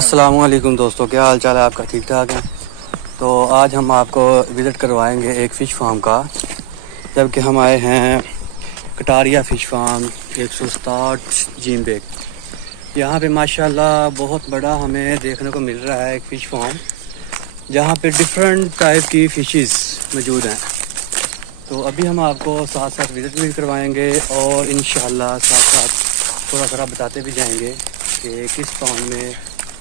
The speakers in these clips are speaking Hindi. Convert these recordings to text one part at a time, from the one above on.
अस्सलामुअलैकुम दोस्तों, क्या हाल चाल है आपका? ठीक ठाक है। तो आज हम आपको विज़िट करवाएंगे एक फ़िश फार्म का, जबकि हम आए हैं कटारिया फ़िश फार्म 167 जीमबेग। यहाँ पे माशाल्लाह बहुत बड़ा हमें देखने को मिल रहा है एक फ़िश फार्म, जहाँ पे डिफरेंट टाइप की फ़िशेस मौजूद हैं। तो अभी हम आपको साथ साथ विज़िट भी करवाएंगे और इंशाल्लाह साथ साथ थोड़ा थोड़ा बताते भी जाएंगे कि किस फार्म में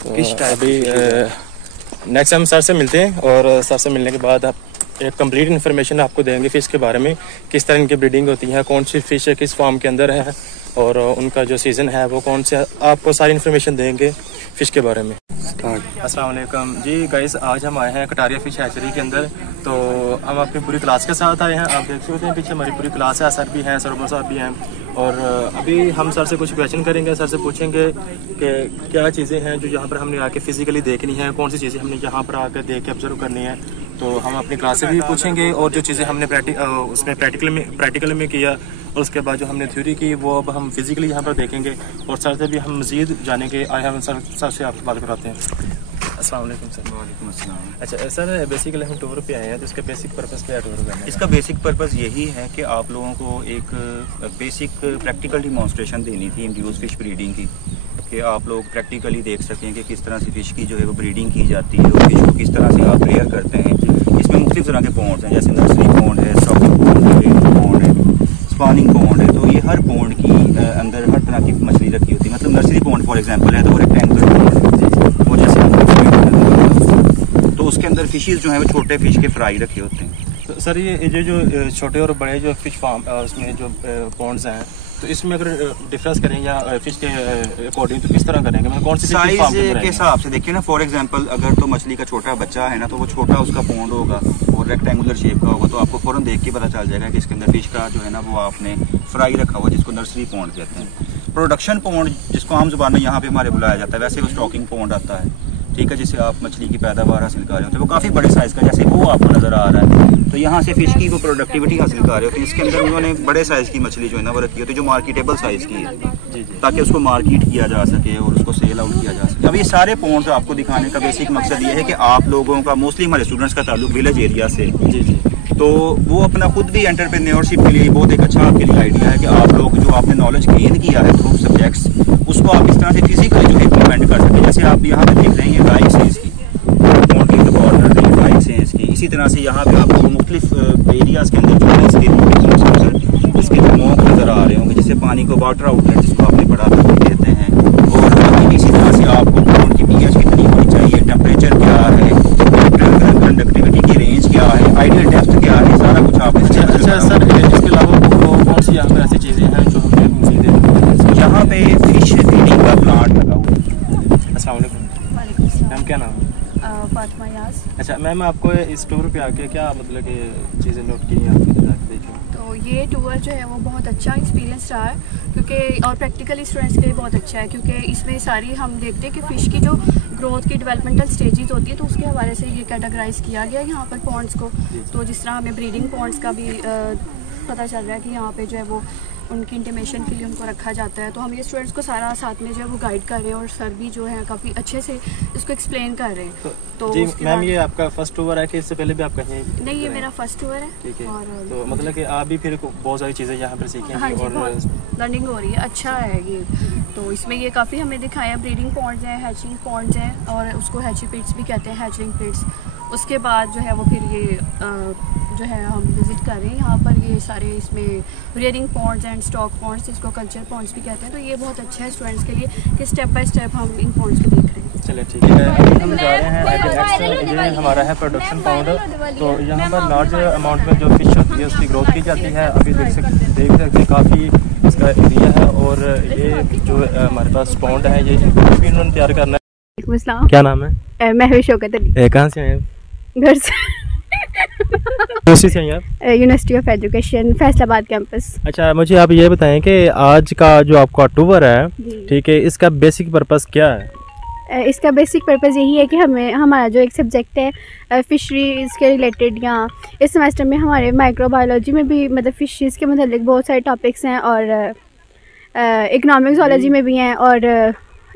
किस टाइप की। नेक्स्ट हम सर से मिलते हैं और सर से मिलने के बाद आप एक कंप्लीट इन्फॉर्मेशन आपको देंगे फ़िश के बारे में, किस तरह इनकी ब्रीडिंग होती है, कौन सी फ़िश है किस फार्म के अंदर है और उनका जो सीज़न है वो कौन से, आपको सारी इन्फॉर्मेशन देंगे फ़िश के बारे में। अस्सलाम वालेकुम जी गाइस, आज हम आए हैं कटारिया फ़िश हैचरी के अंदर। तो हम अपनी पूरी क्लास के साथ आए हैं, आप देख सकते हैं पीछे हमारी पूरी क्लास है, सर भी हैं, सर साहब भी हैं। और अभी हम सर से कुछ क्वेश्चन करेंगे, सर से पूछेंगे कि क्या चीज़ें हैं जो यहाँ पर हमने आके फ़िज़िकली देखनी है, कौन सी चीज़ें हमने यहाँ पर आकर देख के ऑब्जर्व करनी है। तो हम अपनी क्लास से भी पूछेंगे और जो चीज़ें हमने प्रैक्टिकल में किया और उसके बाद जो हमने थ्योरी की वो अब हम फिज़िकली यहाँ पर देखेंगे और सर से भी हम मज़ीद जानेंगे। आए हम सर से आपको बात कराते हैं। अस्सलाम वालेकुम सर। वालेकुम अस्सलाम। अच्छा सर, बेसिकली हम टूर पे आए हैं, तो इसका बेसिक पर्पस क्या है टूर करने का? इसका बेसिक पर्पस यही है कि आप लोगों को एक बेसिक प्रैक्टिकल डिमॉन्स्ट्रेशन देनी थी इंड्यूस फिश ब्रीडिंग की, कि आप लोग प्रैक्टिकली देख सकें कि किस तरह से फ़िश की जो है वो ब्रीडिंग की जाती है और फिश को किस तरह से आप रेयर करते हैं। इसमें मुख्तलिफ तरह के पॉन्ड्स हैं, जैसे नर्सरी पॉन्ड है, स्टॉकिंग पॉन्ड है, स्पॉनिंग पॉन्ड है। तो ये हर पॉन्ड की अंदर हर तरह की मछली रखी होती है। मतलब नर्सरी पॉन्ड फॉर एग्जांपल है तो वो रेक्टेंगुलर पॉन्ड है, वो जैसे तो उसके अंदर फिशेस जो हैं वो छोटे फिश के फ्राई रखे होते हैं। तो सर ये जो छोटे और बड़े जो फिश फार्म उसमें जो पॉन्ड्स हैं, तो इसमें अगर डिफरेंस करें या फिश के अकॉर्डिंग तो किस तरह करेंगे? मतलब कौन सी साइज के हिसाब से देखिए ना। फॉर एग्जांपल अगर तो मछली का छोटा बच्चा है ना, तो वो छोटा उसका पॉन्ड होगा और रेक्टेंगुलर शेप का होगा, तो आपको फौरन देख के पता चल जाएगा कि इसके अंदर फिश का जो है ना वो आपने फ्राई रखा हुआ, जिसको नर्सरी पॉन्ड कहते हैं। प्रोडक्शन पॉन्ड जिसको आम जुबान में यहाँ पे हमारे बुलाया जाता है, वैसे वो स्टॉकिंग पॉन्ड आता है, ठीक है, जिससे आप मछली की पैदावार हासिल कर रहे होते हैं। वो काफ़ी बड़े साइज़ का, जैसे वो आपको नज़र आ रहा है, तो यहाँ से फ़िश की वो प्रोडक्टिविटी हासिल कर रहे होते हैं। इसके अंदर उन्होंने बड़े साइज़ की मछली जो है ना वो रखी होती है, जो मार्केटेबल साइज़ की है, ताकि उसको मार्केट किया जा सके और उसको सेल आउट किया जा सके। अब ये सारे पॉन्ड्स आपको दिखाने का बेसिक मकसद ये है कि आप लोगों का, मोस्टली हमारे स्टूडेंट्स का ताल्लुक विलेज एरिया से, तो वो अपना खुद भी एंटरप्रेन्योरशिप के लिए बहुत एक अच्छा आपके लिए आइडिया है कि आप लोग जो आपने नॉलेज गेन किया है थ्रू सब्जेक्ट्स, उसको आप इस तरह से फिजिकली जो है इम्प्लीमेंट कर सकें। जैसे आप यहाँ पे देख रहे हैं राइट सेंस की बॉर्डर राइट सेंस की, इसी तरह से यहाँ पे आपको मुख्तलिफ एरियाज़ के अंदर जो है इसके मोक नज़र आ रहे होंगे, जैसे पानी को वाटर आउटलेट जिसको आपने पढ़ा था कहते हैं। और इसी तरह से आपको पॉन्ड की पीएच कितनी होनी चाहिए, टेम्परेचर क्या है, कंडक्टिविटी की रेंज क्या है, आइडियल डेप्थ क्या है, सारा कुछ आपने। अच्छा सर, इसके अलावा कौन सी यहाँ पर ऐसी चीज़ें हैं जो हमें यहाँ पे फिश फीडिंग का प्लांट लगा हुआ है। अस्सलाम वालेकुम मैम, क्या नाम है? फातिमा याज। अच्छा मैम, आपको इस टूर पे आके क्या मतलब कि चीज़ें नोट की हैं आपने देखी? तो ये टूर जो है वो बहुत अच्छा एक्सपीरियंस रहा है, क्योंकि और प्रैक्टिकली स्टूडेंट्स के लिए बहुत अच्छा है, क्योंकि इसमें सारी हम देखते हैं कि फ़िश की जो ग्रोथ की डेवलपमेंटल स्टेजेस होती है, तो उसके हवाले से ये कैटेगराइज किया गया है यहाँ पर पॉन्ड्स को। तो जिस तरह हमें ब्रीडिंग पॉन्ड्स का भी पता चल रहा है कि यहाँ पे जो है वो उनकी इंटीमेशन के लिए उनको रखा जाता है। तो हम ये स्टूडेंट्स को सारा साथ में जो है वो गाइड कर रहे हैं और सर भी जो है काफ़ी अच्छे से इसको एक्सप्लेन कर रहे हैं। तो जी मैम, ये आपका फर्स्ट टूर है कि इससे पहले भी आप कहीं? नहीं, ये मेरा फर्स्ट टूर है। ठीक है, और तो मतलब कि आप भी फिर बहुत सारी चीज़ें यहाँ पर सीखेंगे? हाँ जी, और लर्निंग हो रही है, अच्छा है ये। तो इसमें ये काफ़ी हमें दिखाया, ब्रीडिंग पॉन्ड्स हैं, हैचिंग पॉन्ड्स हैं और उसको हैची पिट्स भी कहते हैं, हैचरिंग पिट्स। उसके बाद जो है वो फिर ये जो है हम विज़िट कर रहे हैं यहाँ पर, ये सारे इसमें rearing ponds and stock ponds, जिसको कल्चर पॉन्ड्स भी कहते हैं। तो ये बहुत अच्छा है स्टूडेंट्स के लिए कि स्टेप बाय स्टेप हम इन पॉन्ड्स को देख रहे हैं। चलिए ठीक है, अभी हम जा रहे हैं नेक्स्ट। ये हमारा है प्रोडक्शन पॉन्ड। तो यहाँ पर लार्ज अमाउंट में जो फिश होती है उसकी ग्रोथ की जाती है। अभी देख सकते काफ़ी इसका एरिया है और ये जो हमारे पास पॉन्ड है ये भी इन्होंने तैयार करना है। क्या नाम है? मैं शौकत अली। कहाँ से हैं? घर से। University of education Faisalabad campus. अच्छा, मुझे आप ये बताएं कि आज का जो आपका टूर है, ठीक है, इसका बेसिक पर्पस क्या है? इसका बेसिक पर्पस यही है कि हमारा जो एक सब्जेक्ट है फ़िशरीज़ के रिलेटेड, या इस सेमेस्टर में हमारे माइक्रोबायोलॉजी में भी मतलब फ़िशरीज़ के मतलब बहुत सारे टॉपिक्स हैं और इकोनॉमिक ज़ूलॉजी में भी हैं और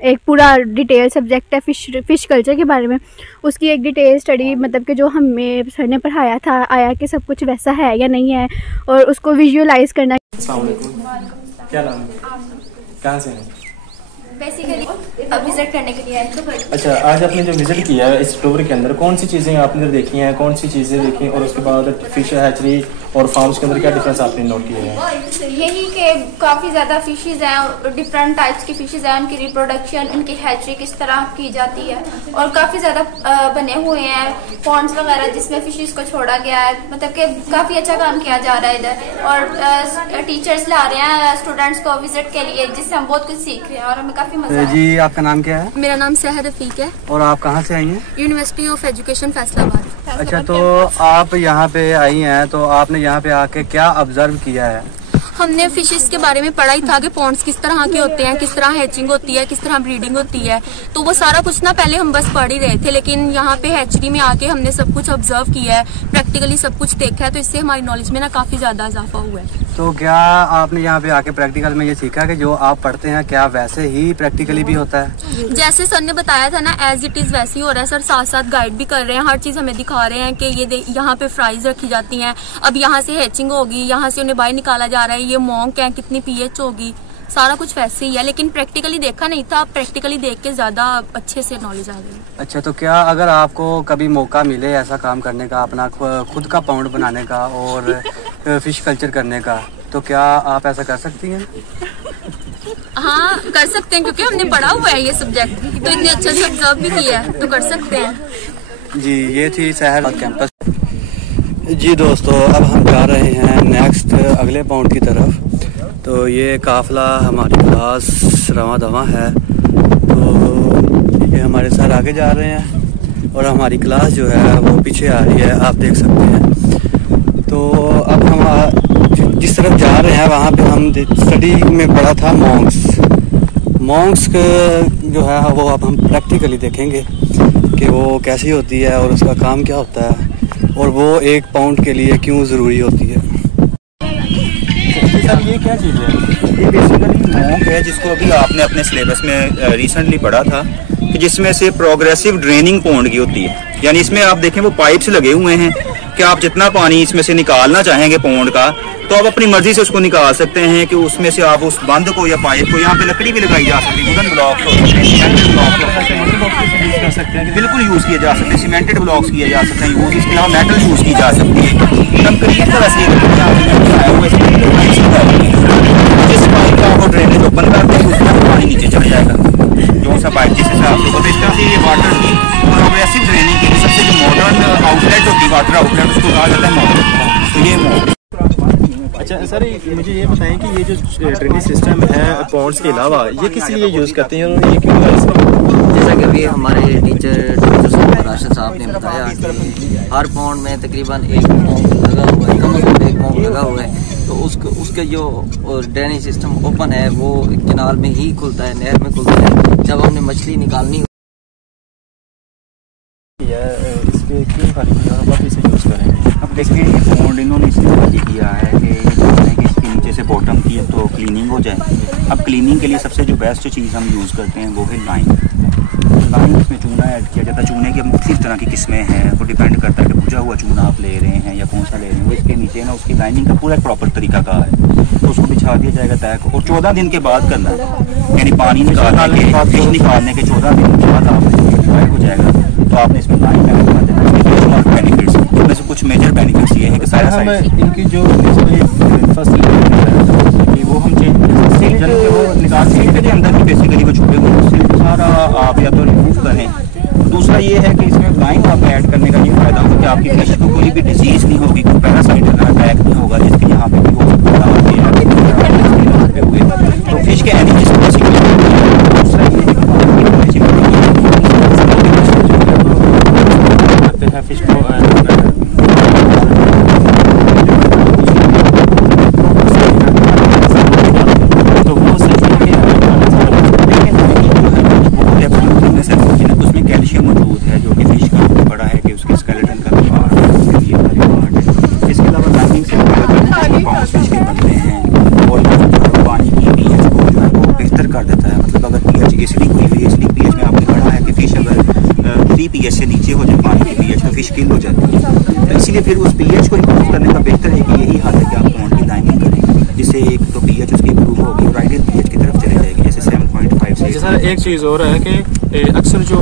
एक पूरा डिटेल सब्जेक्ट है फ़िश कल्चर के बारे में, उसकी एक डिटेल स्टडी मतलब कि जो हमें सर ने पढ़ाया था आया कि सब कुछ वैसा है या नहीं है, और उसको विजुअलाइज करना। अस्सलाम वालेकुम, क्या नाम है, कहाँ से हैं? बेसिकली अब विजिट करने के लिए आए तो अच्छा, आज आपने जो विजिट किया है इस टूर के अंदर कौन सी चीज़ें आपने देखी हैं, कौन सी चीज़ें देखी, और उसके बाद फिश हैचरी और फार्म्स के अंदर क्या डिफरेंस आपने नोट किए हैं? यही कि काफ़ी ज़्यादा फिशेज़ हैं, डिफरेंट टाइप्स की फिशेज़ हैं, उनकी रिप्रोडक्शन, उनकी हैचरी किस तरह की जाती है, और काफ़ी ज़्यादा बने हुए हैं पॉन्ड्स वगैरह जिसमें फिशेज़ को छोड़ा गया है। मतलब कि काफ़ी अच्छा काम किया जा रहा है इधर, और टीचर्स ला रहे हैं स्टूडेंट्स को विजिट के लिए, जिससे हम बहुत कुछ सीख रहे हैं और हमें काफ़ी मजा है। जी, आपका नाम क्या है? मेरा नाम सहर रफीक है और आप कहाँ से आई हैं? University of education Faisalabad. अच्छा, तो आप यहाँ पे आई हैं, तो आपने यहाँ पे आके क्या ऑब्जर्व किया है? हमने फिशेस के बारे में पढ़ा ही था कि पॉन्ड्स किस तरह के होते हैं, किस तरह हैचिंग होती है, किस तरह ब्रीडिंग होती है, तो वो सारा कुछ ना पहले हम बस पढ़ ही रहे थे, लेकिन यहाँ पे हैचरी में आके हमने सब कुछ ऑब्जर्व किया है, प्रैक्टिकली सब कुछ देखा है, तो इससे हमारी नॉलेज में ना काफ़ी ज़्यादा इजाफा हुआ है। तो क्या आपने यहाँ पे आके प्रैक्टिकल में ये सीखा कि जो आप पढ़ते हैं क्या वैसे ही प्रैक्टिकली भी होता है? जैसे सर ने बताया था ना, एज इट इज़ वैसे ही हो रहा है सर, साथ साथ गाइड भी कर रहे हैं, हर चीज़ हमें दिखा रहे हैं कि ये यहाँ पे फ्राइज रखी जाती हैं, अब यहाँ से हैचिंग होगी, यहाँ से उन्हें बाहर निकाला जा रहा है, ये मॉन्क है, कितनी पीएच होगी, सारा कुछ वैसे ही है, लेकिन प्रैक्टिकली देखा नहीं था, प्रैक्टिकली देख के ज़्यादा अच्छे से नॉलेज आ गई। अच्छा, तो क्या अगर आपको कभी मौका मिले ऐसा काम करने का, अपना खुद का पाउंड बनाने का और फिश कल्चर करने का, तो क्या आप ऐसा कर सकती हैं? हाँ, कर सकते हैं, क्योंकि हमने पढ़ा हुआ है ये सब्जेक्ट, तो इतने अच्छे से ऑब्जर्व भी किया है, तो कर सकते हैं। जी, ये थी सहर कैंपस। जी दोस्तों, अब हम जा रहे हैं नेक्स्ट अगले पॉइंट की तरफ। तो ये काफ़िला हमारी क्लास रवां दवां है, तो ये हमारे सर आगे जा रहे हैं और हमारी क्लास जो है वो पीछे आ रही है, आप देख सकते हैं। तो अब हम जिस तरफ जा रहे हैं वहाँ पे हम स्टडी में पढ़ा था मॉन्क्स जो है वो अब हम प्रैक्टिकली देखेंगे कि वो कैसी होती है और उसका काम क्या होता है और वो एक पाउंड के लिए क्यों ज़रूरी होती है। सर, ये क्या चीज़ है? ये बेसिकली मॉन्क है जिसको अभी आपने अपने सिलेबस में रिसेंटली पढ़ा था, कि जिसमें से प्रोग्रेसिव ड्रेनिंग पॉन्ड की होती है। यानी इसमें आप देखें वो पाइप्स लगे हुए हैं कि आप जितना पानी इसमें से निकालना चाहेंगे पॉन्ड का, तो आप अपनी मर्जी से उसको निकाल सकते हैं कि उसमें से आप उस बंद को या पाइप को, यहाँ पे लकड़ी भी लगाई जा सकती है, वुडन ब्लॉक्स बिल्कुल यूज़ किए जा सकते हैं, सीमेंटेड ब्लॉक्स किए जा सकते हैं यूज़, इसके अलावा मेटल यूज़ की जा सकती है। कंक्रीट का वैसे जिस पाइप का आपको ड्रेनेज ओपन करते हैं उसमें पानी नीचे चढ़ जाएगा, जो सा पाइप जिस हिसाब से। तो इस तरह से ये वाटर की प्रोग्रेसिव ड्रेनिंग के लिए सबसे जो मॉडर्न आउटलेट होती है, वाटर आउटलेट, उसको कहा जाता है मॉडर्न। तो ये मॉडर्न। अच्छा सर, मुझे ये बताएं कि ये जो ड्रेनेज सिस्टम है पॉन्ड्स के अलावा, ये किस लिए यूज़ करते हैं और ये क्यों है इसमें? जैसा कि अभी हमारे टीचर डॉक्टर साहब राशिद साहब ने बताया कि हर पॉन्ड में तकरीबन एक पॉन्ड लगा हुआ है, कम से कम एक पॉन्ड लगा हुआ है, तो उसका जो ड्रेनेज सिस्टम ओपन है वो कैनाल में ही खुलता है, नहर में खुलता है। जब हमने मछली निकालनी इसके क्यों खाली इसे यूज़ करेंगे? अब देखिए, ये पॉन्ड इन्होंने इसलिए किया है कि इसके नीचे से बॉटम की तो क्लीनिंग हो जाए। अब क्लीनिंग के लिए सबसे जो बेस्ट चीज़ हम यूज़ करते हैं वो है लाइन। इसमें चूना ऐड किया जाता है। चूने की मुख्तलिफ तरह की किस्में हैं, वो डिपेंड करता है कि भुजा हुआ चूना आप ले रहे हैं या कौन सा ले रहे हैं। वो इसके नीचे ना उसकी लाइनिंग का पूरा प्रॉपर तरीका का है, तो उसको बिछा दिया जाएगा तय को, और 14 दिन के बाद करना है, यानी पानी निकालने के 14 दिन के बाद आप ड्राई हो जाएगा, तो आपने इसमें लाइन ऐड कर देना है। बेनिफिट्स इनमें से कुछ मेजर बेनिफिट्स ये है कि सारा इनकी जो फर्स्ट वो हम चेंज वो निकाल के अंदर भी बेसिकली वो छुपे हुए सारा आप या तो रिमूव करें। दूसरा ये है कि इसमें लाइन आप ऐड करने का ये फायदा होगा कि आपकी फिश को कोई भी डिजीज नहीं होगी, कोई पैरासाइट अटैक नहीं होगा, जिसके यहाँ पे भी हुए तो फिश के एनिमल्स दूसरा ये है फिश को कर देता है। मतलब अगर pH एसिडिक हुई हुई है। एसिडिक pH में आपने पढ़ा है कि फिश अगर 3 pH से नीचे हो जाए पानी की pH तो फिश किल हो जाती है। तो इसीलिए फिर उस pH को इम्प्रूव करने का बेहतर है कि यही हाल है कि आप पॉन्ड की लाइनिंग करें, जिससे एक तो pH उसकी इम्प्रूव होगी और आइडियल pH की तरफ चले जाएगी, जैसे 7.5 से। सर एक चीज़ और है कि अक्सर जो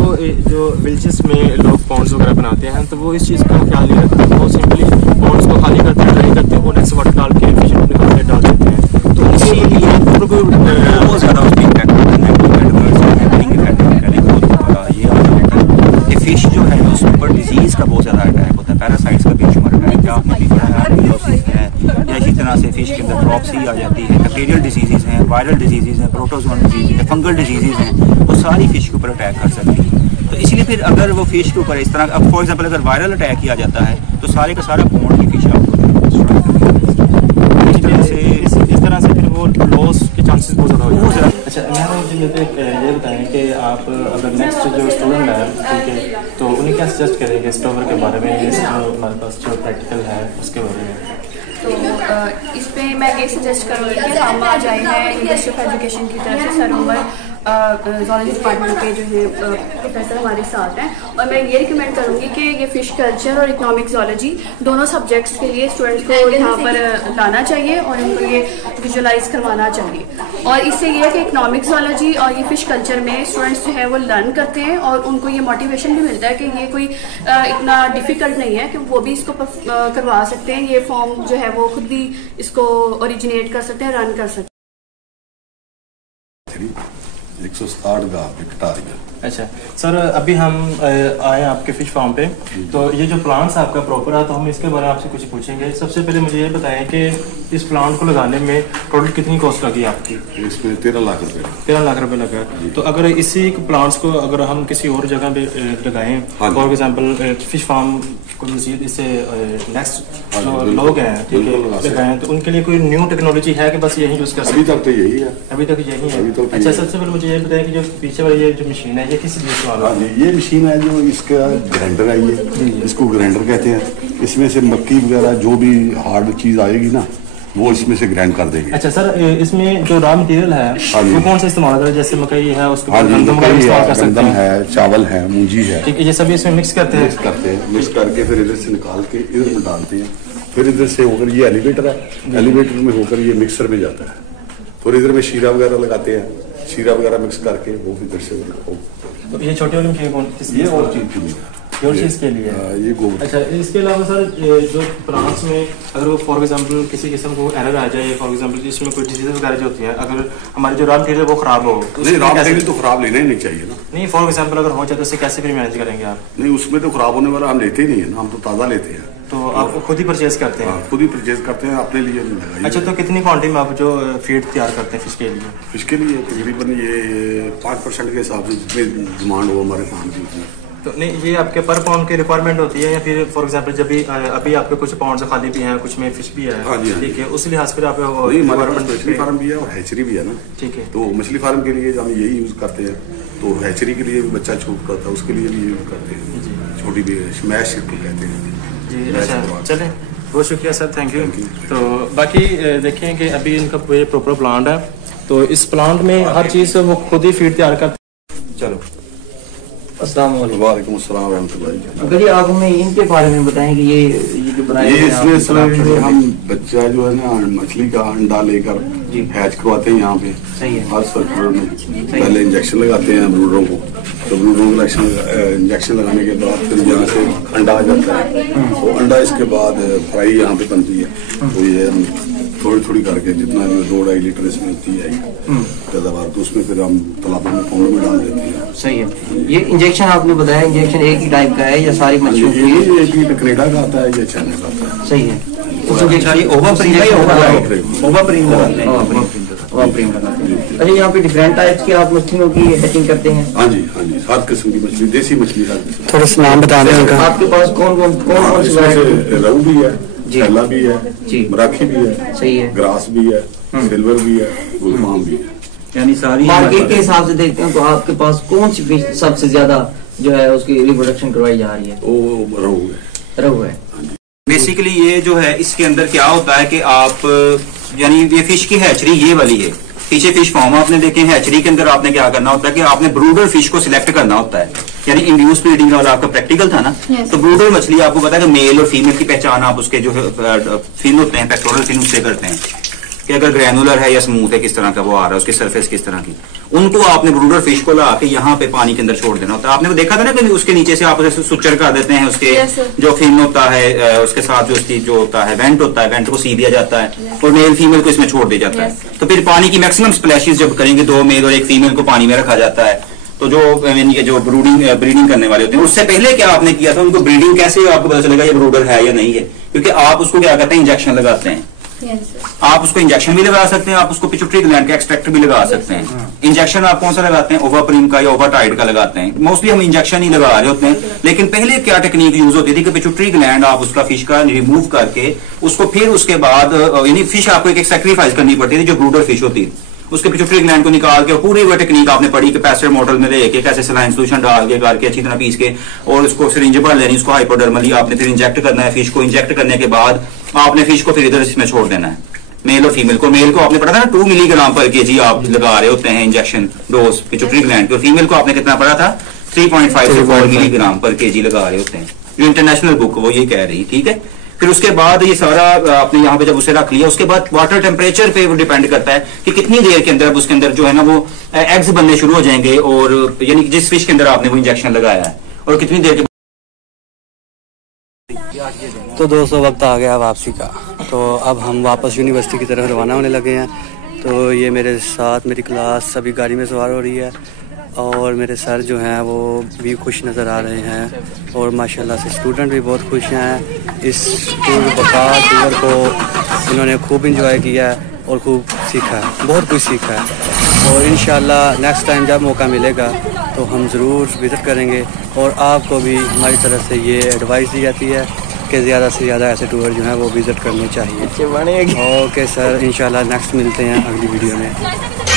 विलेजेस में लोग पॉन्ड्स वगैरह बनाते हैं तो वो इस चीज़ का ख्याल नहीं रखते, वो सिंपली पॉन्ड्स को खाली करते हैं, ड्राई करते हैं और नेक्स्ट वाटर डाल के फिश निकालते डाल देते हैं। तो इसीलिए बहुत ज़्यादा उसकी इम्पैक्ट होता है, ये कि फिश जो है उस पर डिजीज़ का बहुत ज़्यादा अटैक होता है, पैरासाइट्स का बेशुमार अटैक है। आपने भी पढ़ा है या इसी तरह से फिश के अंदर ड्रॉप्सी आ जाती है, बैक्टीरियल डिजीज़ हैं, वायरल डिजीज़ हैं, प्रोटोजोन डिजीज़ हैं, फंगल डिजीज़ हैं, वो सारी फिश के ऊपर अटैक कर सकती है। तो इसलिए फिर अगर वो फिश के ऊपर इस तरह, अब फॉर एग्जांपल अगर वायरल अटैक किया जाता है तो सारे का सारा पॉन्ड की फिश आपको इस तरह से फिर वो लॉस के चांसेस बहुत ज़्यादा हो जाते हैं। अच्छा, मुझे ये बताएं कि आप अगर नेक्स्ट जो स्टूडेंट है, ठीक है, तो उन्हें क्या सजेस्ट करेंगे स्टोवर के बारे में, जो हमारे पास जो प्रैक्टिकल है उसके बारे में? तो इस पे मैं ये सजेस्ट करूँगी कि हम आ जाए हैं यूनिवर्सिटी ऑफ एजुकेशन की तरफ से सर उमर ज़ूलॉजी डिपार्टमेंट के जो है प्रोफेसर हमारे साथ हैं, और मैं ये रिकमेंड करूँगी कि ये फ़िश कल्चर और इकोनॉमिक ज़ूलॉजी दोनों सब्जेक्ट्स के लिए स्टूडेंट्स को यहाँ पर लाना चाहिए और उनको ये विजुलाइज करवाना चाहिए। और इससे ये है कि इकोनॉमिक ज़ूलॉजी और ये फ़िश कल्चर में स्टूडेंट्स जो है वो लर्न करते हैं और उनको ये मोटिवेशन भी मिलता है कि ये कोई इतना डिफ़िकल्ट नहीं है कि वो भी इसको करवा सकते हैं, ये फॉर्म जो है वो खुद भी इसको ओरिजिनेट कर सकते हैं, रन कर सकते हैं। 160 का कटारिया। अच्छा सर, अभी हम आए आपके फिश फार्म पे, तो ये जो प्लांट्स आपका प्रॉपर है तो हम इसके बारे में आपसे कुछ पूछेंगे। सबसे पहले मुझे ये बताएं कि इस प्लांट को लगाने में टोटल कितनी कॉस्ट लगी आपकी? इसमें 13 लाख रुपए। 13 लाख रुपए लगा। तो अगर इसी प्लांट्स को अगर हम किसी और जगह पे लगाएं, फॉर एग्जाम्पल फिश फार्म को मजीद इससे नेक्स्ट जो लोग हैं, ठीक है, लगाएं, तो उनके लिए कोई न्यू टेक्नोलॉजी है कि बस यही यूज कर सकते? अभी तक तो यही है। अभी तक यही है। अच्छा, सबसे पहले मुझे ये बताएं कि जो पीछे वाली ये जो मशीन है ये किस लिए इस्तेमाल होती है? ये मशीन है जो इसका ग्राइंडर है, ये इसको ग्राइंडर कहते हैं। इसमें से मक्की वगैरह जो भी हार्ड चीज आएगी ना वो इसमें से ग्राइंड कर देंगे। अच्छा सर, इसमें जो रॉ मटेरियल है वो कौन सा इस्तेमाल करते हैं? जैसे मकई है, उसको गंदम है, चावल है, मूंजी है, ठीक है, ये सभी इसमें मिक्स करते हैं। मिक्स करके फिर इधर से निकाल के इधर में डालते हैं। फिर इधर से होकर ये एलिवेटर है, एलिवेटर में होकर ये मिक्सर में जाता है। फिर इधर में शीरा वगैरह लगाते हैं, शीरा वगैरह मिक्स करके वो इधर से। तो ये छोटी वाली मशीन कौन किस लिए? और चीज के लिए, और चीज के लिए ये गोबर। अच्छा, इसके अलावा सर जो प्लांट्स में अगर वो फॉर एग्जांपल किसी किस्म को एरर आ जाए, फॉर एग्जांपल इसमें कोई डिजीज वगैरह जो होती है, अगर हमारी जो रॉ मटेरियल वो खराब हो तो नहीं, रॉ मटेरियल तो खराब लेना ही नहीं चाहिए ना। नहीं, फॉर एग्जांपल अगर हो जाए तो उसे कैसे फिर मैनेज करेंगे आप? नहीं, उसमें तो खराब होने वाला हम लेते ही नहीं है ना, हम तो ताज़ा लेते हैं। तो आप खुद ही परचेज करते हैं? खुद ही परचेज करते हैं, अपने लिए नहीं लगाइए। अच्छा, तो कितनी क्वांटिटी में आप जो फीड तैयार करते हैं फिश के लिए? फिश के लिए तकरीबन ये 5% के हिसाब से जितनी डिमांड हो हमारे फार्म की। तो नहीं, ये आपके पर पाउंड की रिक्वायरमेंट होती है या फिर फॉर एग्जांपल जब भी अभी आपके कुछ पाउंड खाली भी हैं, कुछ में फिश भी है, ठीक है, उस लिहाज से आप मछली फार्म भी है और हैचरी भी है ना, ठीक है। तो मछली फार्म के लिए हम यही यूज करते हैं, तो हैचरी के लिए भी बच्चा छूट करता है, उसके लिए भी यूज करते हैं, छोटी भी स्मैश कहते हैं जी। अच्छा, चलें, बहुत शुक्रिया सर, थैंक यू। तो बाकी देखें कि अभी इनका ये प्रॉपर प्लांट है, तो इस प्लांट में हर चीज़ वो खुद ही फीड तैयार करते। चलो, अस्सलाम वालेकुम रहमतुल्लाह। अगर आप हमें इनके बारे में बताएं कि ये जो बनाया ये इसमें हम बच्चा जो है ना मछली का अंडा लेकर हैच करवाते हैं यहाँ पे। सही है। हर सर्कुलर में पहले इंजेक्शन लगाते हैं ब्रूडरों को, तो ब्रूडरों को इंजेक्शन लगाने के बाद फिर यहाँ से अंडा आ जाता है, तो अंडा इसके बाद फ्राई यहाँ पे बनती है। तो ये थोड़ी थोड़ी करके जितना भी 2-2.5 लीटर इसमें होती है पैदावार, तो उसमें फिर हम तालाबों में पाउंड में डाल देते हैं। सही है। ये इंजेक्शन आपने बताया, इंजेक्शन एक ही टाइप का है या सारी मछलियों के लिए? एक ही कनेडा का आता है, ये चाइना का आता है। सही है। अच्छा, यहाँ पे डिफरेंट टाइप्स की आप मछलियों की हैचिंग करते हैं? हाँ जी, हाँ जी, हर किस्म की मछली, देसी मछली हर किस्म। थोड़ा सा नाम बता दें उनका। आपके पास कौन कौन से? रहू भी है, छैला भी है, मराठी भी है, सही है, ग्रास भी है, सिल्वर भी है, गुलफाम भी है, यानी सारी। मार्केट के हिसाब से देखते हैं तो आपके पास कौन सी फिश सबसे ज्यादा जो है उसकी रिप्रोडक्शन करवाई जा रही है? वो रहू है। रहू है। बेसिकली ये जो है इसके अंदर क्या होता है कि आप यानी ये फिश की हैचरी ये वाली है, पीछे फिश फार्म आपने देखे हैं। हैचरी के अंदर आपने क्या करना होता है कि आपने ब्रूडर फिश को सिलेक्ट करना होता है, यानी इंड्यूस ब्रीडिंग वाला आपका प्रैक्टिकल था ना। तो ब्रूडर मछली आपको पता है कि मेल और फीमेल की पहचान आप उसके जो फिन होते हैं, पेक्टोरल फिन, उससे करते हैं कि अगर ग्रैनुलर है या स्मूथ है, किस तरह का वो आ रहा है, उसकी सरफेस किस तरह की। उनको आपने ब्रूडर फिश को ला के यहाँ पे पानी के अंदर छोड़ देना होता है। आपने देखा था ना कि उसके नीचे से आप उसे सुचर कर देते हैं, उसके जो फिन होता है उसके साथ जो उसकी जो होता है वेंट होता है, वेंट को सी दिया जाता है और मेल फीमेल को इसमें छोड़ दिया जाता है। तो फिर पानी की मैक्सिमम स्प्लैशेस जब करेंगे, 2 मेल और 1 फीमेल को पानी में रखा जाता है। तो जो ब्रीडिंग करने वाले होते हैं, उससे पहले क्या आपने किया था, उनको ब्रीडिंग कैसे आपको पता चलेगा ये ब्रूडर है या नहीं है, क्योंकि आप उसको क्या करते हैं, इंजेक्शन लगाते हैं। आप उसको इंजेक्शन भी लगा सकते हैं, आप उसको पिट्यूटरी ग्लैंड का एक्सट्रैक्टर भी लगा सकते हैं। इंजेक्शन आप कौन सा लगाते हैं, ओवाप्रीम का या ओवाटाइड का लगाते हैं। मोस्टली हम इंजेक्शन ही लगा रहे होते हैं, लेकिन पहले क्या टेक्निक यूज होती थी कि पिट्यूटरी ग्लैंड आप उसका फिश का रिमूव करके उसको फिर उसके बाद यानी फिश आपको एक सैक्रिफाइस करनी पड़ती थी, जो ब्रूडर फिश होती है उसके पिट्यूटरी ग्लैंड को निकाल के पूरी वो टेक्निक आपने पढ़ी कि पैस्टर मॉडल में लेके कैसे सलाइन सोल्यूशन डाल के करके अच्छी तरह पीस के और उसको सिरिंज भर लेनी, उसको हाइपोडर्मली आपने फिर इंजेक्ट करना है। फिश को इंजेक्ट करने के बाद आपने फिश को फिर इधर इसमें छोड़ देना है, मेल और फीमेल को। मेल को आपने पढ़ा था ना 2 मिलीग्राम पर केजी आप लगा रहे होते हैं इंजेक्शन डोज पिट्यूटरी ग्लैंड के, और फीमेल को आपने कितना पढ़ा था, 3.5 से 4 मिलीग्राम पर केजी लगा रहे होते हैं। जो इंटरनेशनल बुक वो ये कह रही, ठीक है। फिर उसके बाद ये सारा आपने यहाँ पे जब उसे रख लिया, उसके बाद वाटर टेम्परेचर पे वो डिपेंड करता है कि कितनी देर के अंदर अब उसके अंदर जो है ना वो एग्स बनने शुरू हो जाएंगे, और यानी जिस फिश के अंदर आपने वो इंजेक्शन लगाया है, और कितनी देर के। तो दोस्तों वक्त आ गया वापसी का, तो अब हम वापस यूनिवर्सिटी की तरफ रवाना होने लगे हैं। तो ये मेरे साथ मेरी क्लास सभी गाड़ी में सवार हो रही है, और मेरे सर जो हैं वो भी खुश नज़र आ रहे हैं, और माशाल्लाह से स्टूडेंट भी बहुत खुश हैं। इस टूर को इन्होंने खूब इंजॉय किया है और खूब सीखा है, बहुत कुछ सीखा है। और इंशाल्लाह नेक्स्ट टाइम जब मौका मिलेगा तो हम ज़रूर विज़िट करेंगे, और आपको भी हमारी तरफ से ये एडवाइस दी जाती है कि ज़्यादा से ज़्यादा ऐसे टूर जो हैं वो विज़िट करने चाहिए। ओके सर, इंशाल्लाह नेक्स्ट मिलते हैं अगली वीडियो में।